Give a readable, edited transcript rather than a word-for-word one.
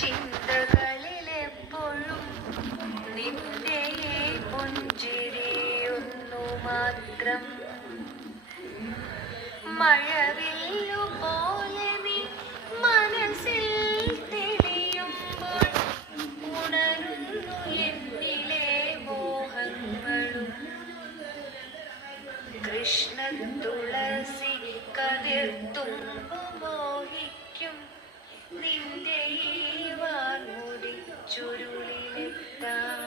ചിന്തകളിലെപ്പോഴും നിന്റെ പുഞ്ചിരിയൊന്നു മാത്രം. മഴവില്ലു പോലെ നീ മനസ്സിൽ തെളിയുമ്പോൾ ഉണരുന്നു എന്നിലെ മോഹങ്ങളും. കൃഷ്ണ തുളസി കതിർത്തുമ്പു മോഹിക്കും നിന്റെ ഈ വാർമുടി ചുരുളിലെത്താൻ.